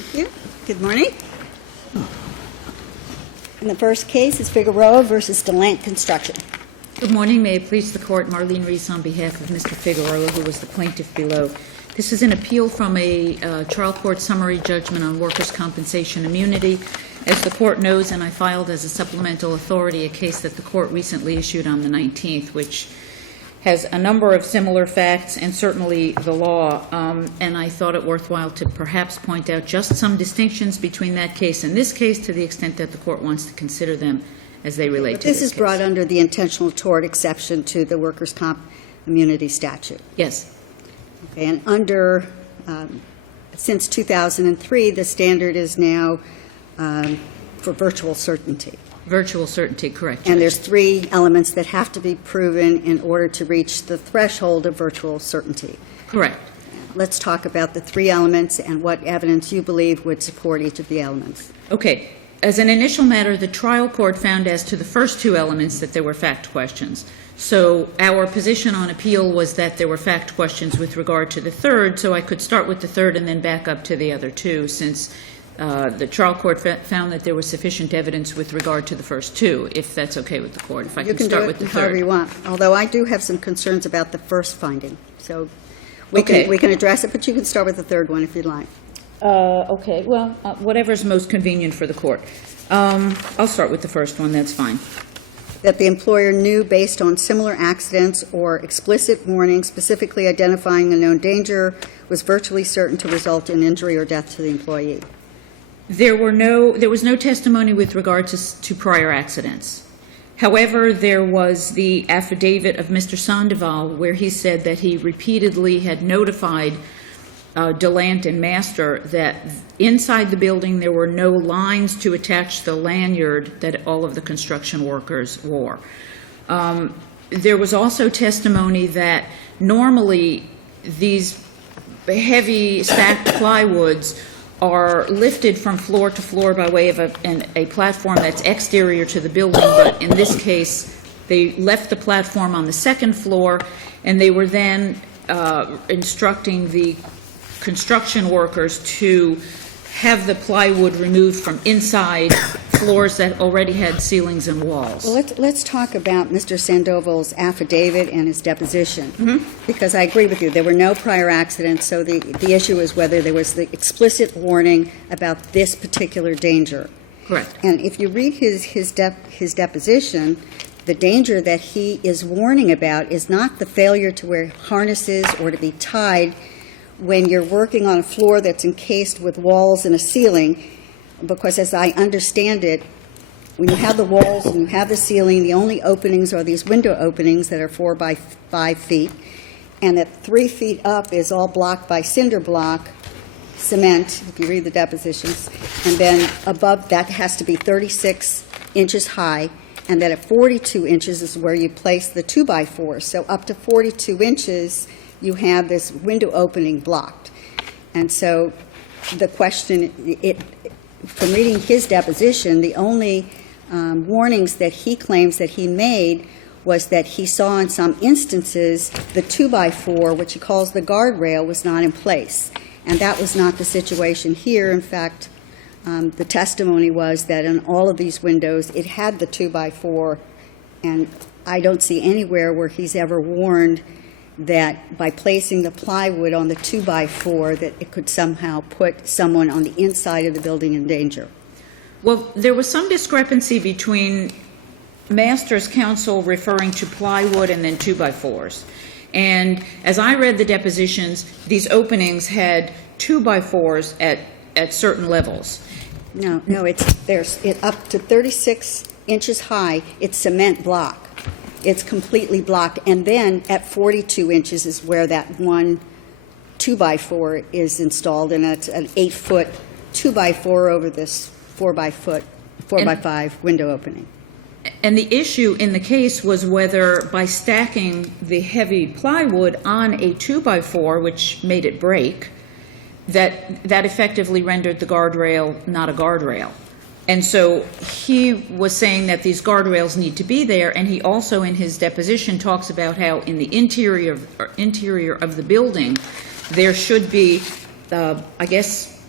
Thank you. Good morning. And the first case is Figueroa versus Delant Construction. Good morning. May it please the Court, Marlene Reese on behalf of Mr. Figueroa, who was the plaintiff below. This is an appeal from a trial court summary judgment on workers' compensation immunity. As the Court knows, and I filed as a supplemental authority, a case that the Court recently issued on the 19th, which has a number of similar facts and certainly the law, and I thought it worthwhile to perhaps point out just some distinctions between that case and this case to the extent that the Court wants to consider them as they relate to this case. This is brought under the intentional tort exception to the workers' comp immunity statute. Yes. Okay, and under, since 2003, the standard is now for virtual certainty. Virtual certainty, correct. And there's three elements that have to be proven in order to reach the threshold of virtual certainty. Correct. Let's talk about the three elements and what evidence you believe would support each of the elements. Okay. As an initial matter, the trial court found as to the first two elements that there were fact questions. So our position on appeal was that there were fact questions with regard to the third, so I could start with the third and then back up to the other two, since the trial court found that there was sufficient evidence with regard to the first two, if that's okay with the Court. If I can start with the third. However you want, although I do have some concerns about the first finding. So we can address it, but you can start with the third one if you'd like. Okay, well, whatever's most convenient for the Court. I'll start with the first one, that's fine. That the employer knew based on similar accidents or explicit warnings specifically identifying a known danger was virtually certain to result in injury or death to the employee. There was no testimony with regard to prior accidents. However, there was the affidavit of Mr. Sandoval where he said that he repeatedly had notified Delant and Master that inside the building there were no lines to attach the lanyard that all of the construction workers wore. There was also testimony that normally these heavy stacked plywoods are lifted from floor to floor by way of a platform that's exterior to the building, but in this case they left the platform on the second floor and they were then instructing the construction workers to have the plywood removed from inside floors that already had ceilings and walls. Well, let's talk about Mr. Sandoval's affidavit and his deposition, because I agree with you. There were no prior accidents, so the issue is whether there was the explicit warning about this particular danger. Correct. And if you read his deposition, the danger that he is warning about is not the failure to wear harnesses or to be tied when you're working on a floor that's encased with walls and a ceiling, because as I understand it, when you have the walls and you have the ceiling, the only openings are these window openings that are 4 by 5 feet, and that 3 feet up is all blocked by cinder block cement, if you read the depositions, and then above that has to be 36 inches high, and that at 42 inches is where you place the 2x4. So up to 42 inches, you have this window opening blocked. And so the question, from reading his deposition, the only warnings that he claims that he made was that he saw in some instances the 2x4, which he calls the guardrail, was not in place. And that was not the situation here. In fact, the testimony was that in all of these windows, it had the 2x4, and I don't see anywhere where he's ever warned that by placing the plywood on the 2x4 that it could somehow put someone on the inside of the building in danger. Well, there was some discrepancy between Master's counsel referring to plywood and then 2x4s. And as I read the depositions, these openings had 2x4s at certain levels. No, there's up to 36 inches high, it's cement block. It's completely blocked, and then at 42 inches is where that one 2x4 is installed, and it's an 8-foot 2x4 over this 4 by 5 window opening. And the issue in the case was whether by stacking the heavy plywood on a 2x4, which made it break, that effectively rendered the guardrail not a guardrail. And so he was saying that these guardrails need to be there, and he also in his deposition talks about how in the interior of the building there should be, I guess,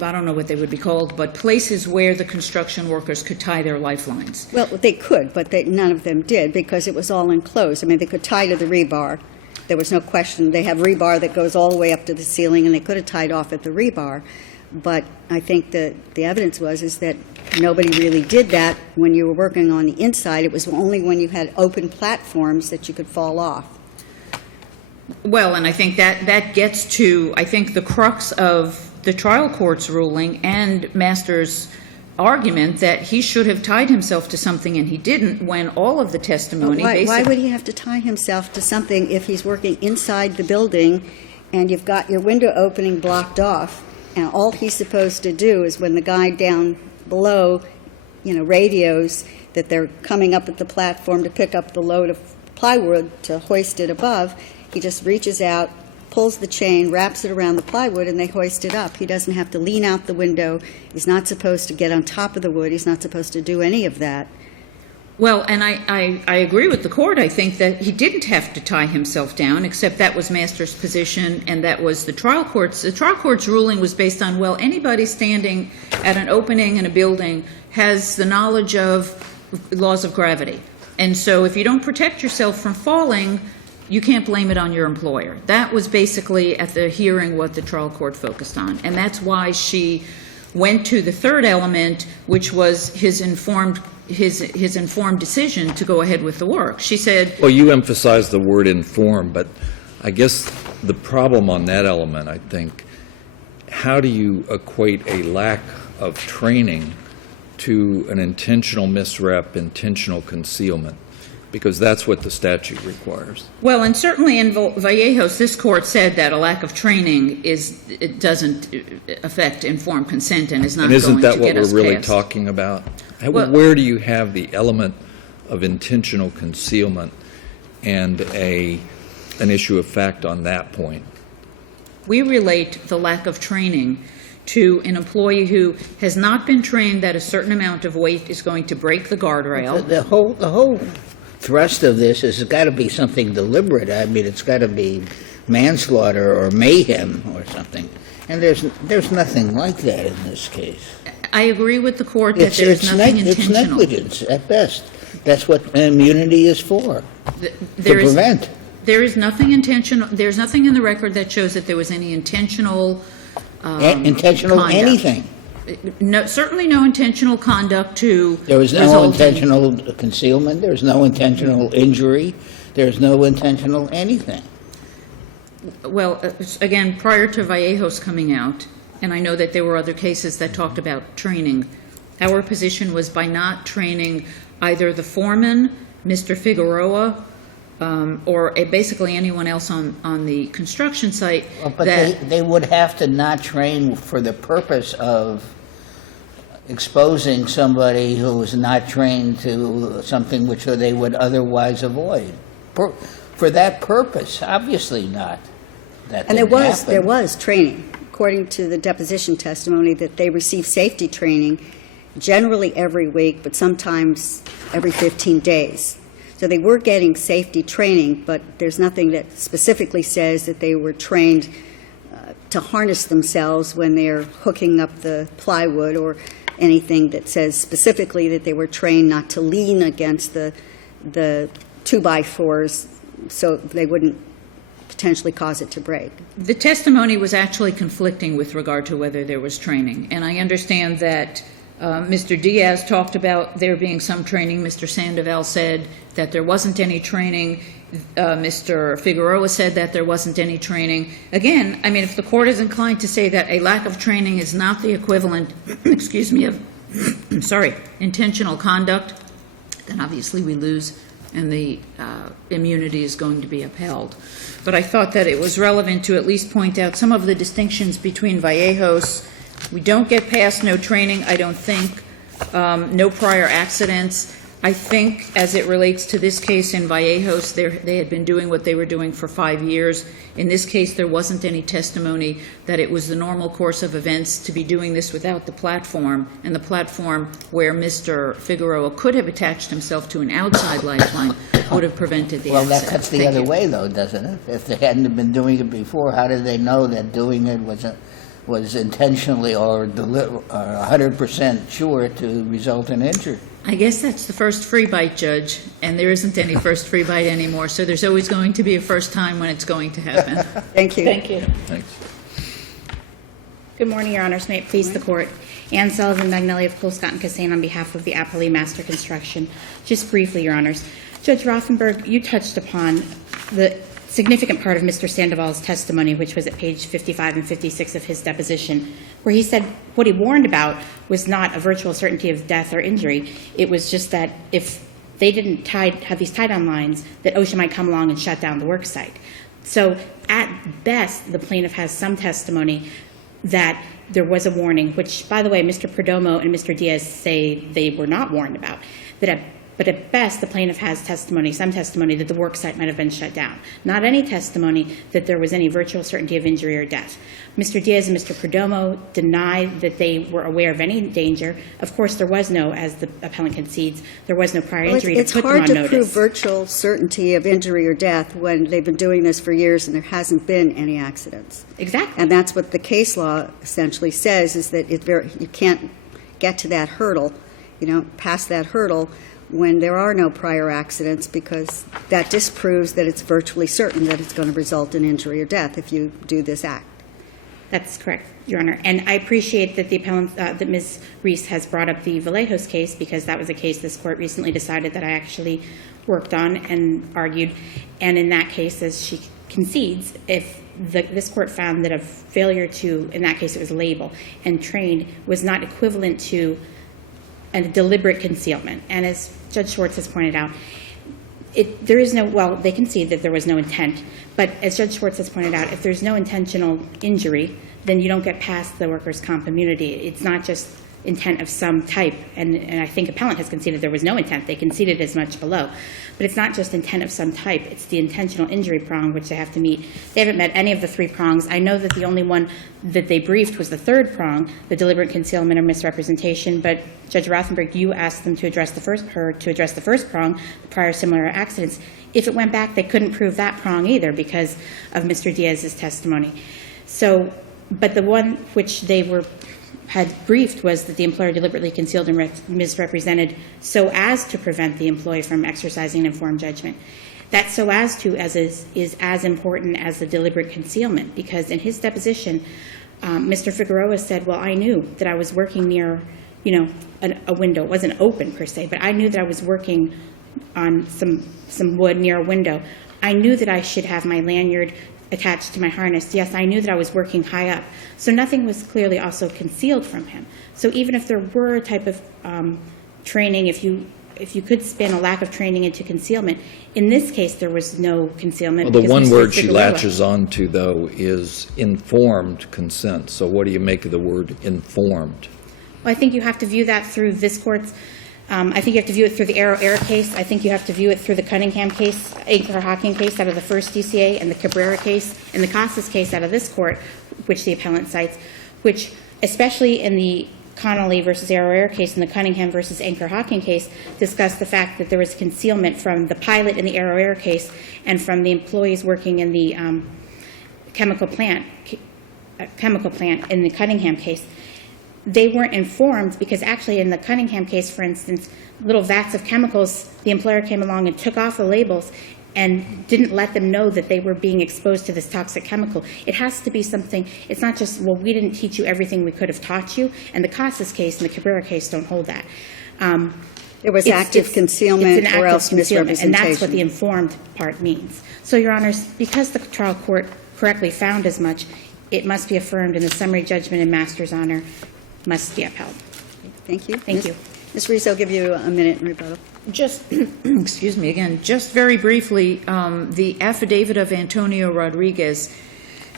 I don't know what they would be called, but places where the construction workers could tie their lifelines. Well, they could, but none of them did because it was all enclosed. I mean, they could tie to the rebar. There was no question. They have rebar that goes all the way up to the ceiling, and they could have tied off at the rebar. But I think the evidence is that nobody really did that when you were working on the inside. It was only when you had open platforms that you could fall off. Well, and I think that gets to, I think, the crux of the trial court's ruling and Masters' argument that he should have tied himself to something and he didn't, when all of the testimony Why would he have to tie himself to something if he's working inside the building and you've got your window opening blocked off, and all he's supposed to do is when the guy down below, radios that they're coming up at the platform to pick up the load of plywood to hoist it above, he just reaches out, pulls the chain, wraps it around the plywood, and they hoist it up. He doesn't have to lean out the window. He's not supposed to get on top of the wood. He's not supposed to do any of that. Well, and I agree with the court. I think that he didn't have to tie himself down, except that was Masters' position, and that was the trial court's. The trial court's ruling was based on, well, anybody standing at an opening in a building has the knowledge of laws of gravity. And so if you don't protect yourself from falling, you can't blame it on your employer. That was basically at the hearing what the trial court focused on. And that's why she went to the third element, which was his informed decision to go ahead with the work. She said... Well, you emphasized the word informed, but I guess the problem on that element, I think, how do you equate a lack of training to an intentional misrep, intentional concealment? Because that's what the statute requires. Well, and certainly in Vallejos, this court said that a lack of training doesn't affect informed consent and is not going to get us past. And isn't that what we're really talking about? Well, where do you have the element of intentional concealment and an issue of fact on that point? We relate the lack of training to an employee who has not been trained that a certain amount of weight is going to break the guardrail. The whole thrust of this is it's got to be something deliberate. I mean, it's got to be manslaughter or mayhem or something. And there's nothing like that in this case. I agree with the court that there's nothing intentional. It's negligence at best. That's what immunity is for, to prevent. There is nothing intentional. There's nothing in the record that shows that there was any intentional conduct. Anything. No, certainly no intentional conduct to There was no intentional concealment. There was no intentional injury. There's no intentional anything. Well, again, prior to Vallejos coming out, and I know that there were other cases that talked about training, our position was by not training either the foreman, Mr. Figueroa, or basically anyone else on the construction site. Well, but they would have to not train for the purpose of exposing somebody who is not trained to something which they would otherwise avoid. For that purpose, obviously not. And there was training, according to the deposition testimony, that they receive safety training generally every week, but sometimes every 15 days. So they were getting safety training, but there's nothing that specifically says that they were trained to harness themselves when they're hooking up the plywood, or anything that says specifically that they were trained not to lean against the 2x4s so they wouldn't potentially cause it to break. The testimony was actually conflicting with regard to whether there was training, and I understand that Mr. Diaz talked about there being some training. Mr. Sandoval said that there wasn't any training. Mr. Figueroa said that there wasn't any training. Again, I mean, if the court is inclined to say that a lack of training is not the equivalent, excuse me, of, intentional conduct, then obviously we lose and the immunity is going to be upheld. But I thought that it was relevant to at least point out some of the distinctions between Vallejos. We don't get past no training, I don't think, no prior accidents. I think as it relates to this case in Vallejos, they had been doing what they were doing for 5 years. In this case, there wasn't any testimony that it was the normal course of events to be doing this without the platform, and the platform where Mr. Figueroa could have attached himself to an outside lifeline would have prevented the accident. Well, that cuts the other way, though, doesn't it? If they hadn't been doing it before, how did they know that doing it was intentionally or 100% sure to result in injury. I guess that's the first free bite, Judge, and there isn't any first free bite anymore, so there's always going to be a first time when it's going to happen. Thank you. Thank you. Thanks. Good morning, Your Honors. May it please the Court. Ann Sullivan, Magnelli of Cole, Scott & Cassane on behalf of the Appellee Master Construction. Just briefly, Your Honors. Judge Rothenberg, you touched upon the significant part of Mr. Sandoval's testimony, which was at page 55 and 56 of his deposition, where he said what he warned about was not a virtual certainty of death or injury. It was just that if they didn't have these tie-down lines, that OSHA might come along and shut down the work site. So at best, the plaintiff has some testimony that there was a warning, which, by the way, Mr. Perdomo and Mr. Diaz say they were not warned about, but at best, the plaintiff has testimony, some testimony, that the work site might have been shut down. Not any testimony that there was any virtual certainty of injury or death. Mr. Diaz and Mr. Perdomo denied that they were aware of any danger. Of course, there was no, as the appellant concedes, there was no prior injury to put them on notice. It's hard to prove virtual certainty of injury or death when they've been doing this for years and there hasn't been any accidents. Exactly. And that's what the case law essentially says, is that you can't get to that hurdle, past that hurdle, when there are no prior accidents, because that disproves that it's virtually certain that it's going to result in injury or death if you do this act. That's correct, Your Honor. And I appreciate that the appellant, that Ms. Reese has brought up the Vallejos case, because that was a case this court recently decided that I actually worked on and argued. And in that case, as she concedes, if this court found that a failure to, in that case it was label, and train was not equivalent to a deliberate concealment. And as Judge Schwartz has pointed out, there is no, well, they concede that there was no intent, but as Judge Schwartz has pointed out, if there's no intentional injury, then you don't get past the workers' comp immunity. It's not just intent of some type, and I think appellant has conceded there was no intent. They conceded as much below. But it's not just intent of some type. It's the intentional injury prong, which they have to meet. They haven't met any of the three prongs. I know that the only one that they briefed was the third prong, the deliberate concealment or misrepresentation, but Judge Rothenberg, you asked them to address the first prong, the prior similar accidents. If it went back, they couldn't prove that prong either because of Mr. Diaz's testimony. So, but the one which they had briefed was that the employer deliberately concealed and misrepresented so as to prevent the employee from exercising informed judgment. That so as to is as important as the deliberate concealment, because in his deposition, Mr. Figueroa said, well, I knew that I was working near, a window. It wasn't open per se, but I knew that I was working on some wood near a window. I knew that I should have my lanyard attached to my harness. Yes, I knew that I was working high up. So nothing was clearly also concealed from him. So even if there were a type of training, if you could spin a lack of training into concealment, in this case there was no concealment. Well, the one Mr. word she Figueroa, latches onto, though, is informed consent. So what do you make of the word informed? Well, I think you have to view that through this court's, I think you have to view it through the Arrow Air case. I think you have to view it through the Cunningham case, Anchor-Hocking case out of the first DCA, and the Cabrera case, and the Casas case out of this court, which the appellant cites, which, especially in the Connolly versus Arrow Air case and the Cunningham versus Anchor-Hocking case, discussed the fact that there was concealment from the pilot in the Arrow Air case and from the employees working in the chemical plant in the Cunningham case. They weren't informed because actually in the Cunningham case, for instance, little vats of chemicals, the employer came along and took off the labels and didn't let them know that they were being exposed to this toxic chemical. It has to be something, it's not just, well, we didn't teach you everything we could have taught you, and the Casas case and the Cabrera case don't hold that. It was active concealment or else misrepresentation. And that's what the informed part means. So, Your Honors, because the trial court correctly found as much, it must be affirmed, and the summary judgment in Master's honor must be upheld. Thank you. Thank you. Ms. Reese, I'll give you a minute in rebuttal. Just, excuse me again, just very briefly, the affidavit of Antonio Rodriguez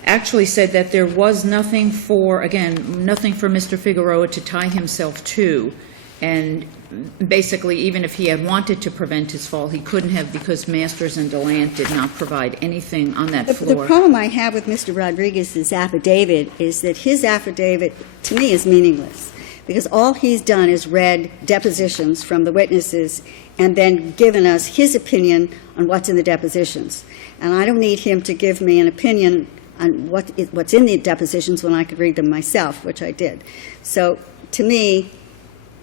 actually said that there was nothing for Mr. Figueroa to tie himself to. And basically, even if he had wanted to prevent his fall, he couldn't have because Masters and Delant did not provide anything on that floor. The problem I have with Mr. Rodriguez's affidavit is that his affidavit, to me, is meaningless, because all he's done is read depositions from the witnesses and then given us his opinion on what's in the depositions. And I don't need him to give me an opinion on what's in the depositions when I could read them myself, which I did. So, to me,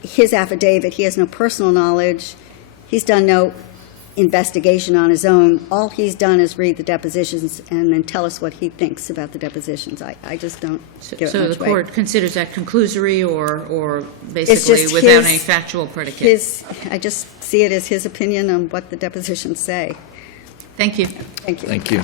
his affidavit, he has no personal knowledge, he's done no investigation on his own. All he's done is read the depositions and then tell us what he thinks about the depositions. I just don't give it So the much weight. court considers that conclusory or It's basically just without his- any factual predicate? I just see it as his opinion on what the depositions say. Thank you. Thank you. Thank you.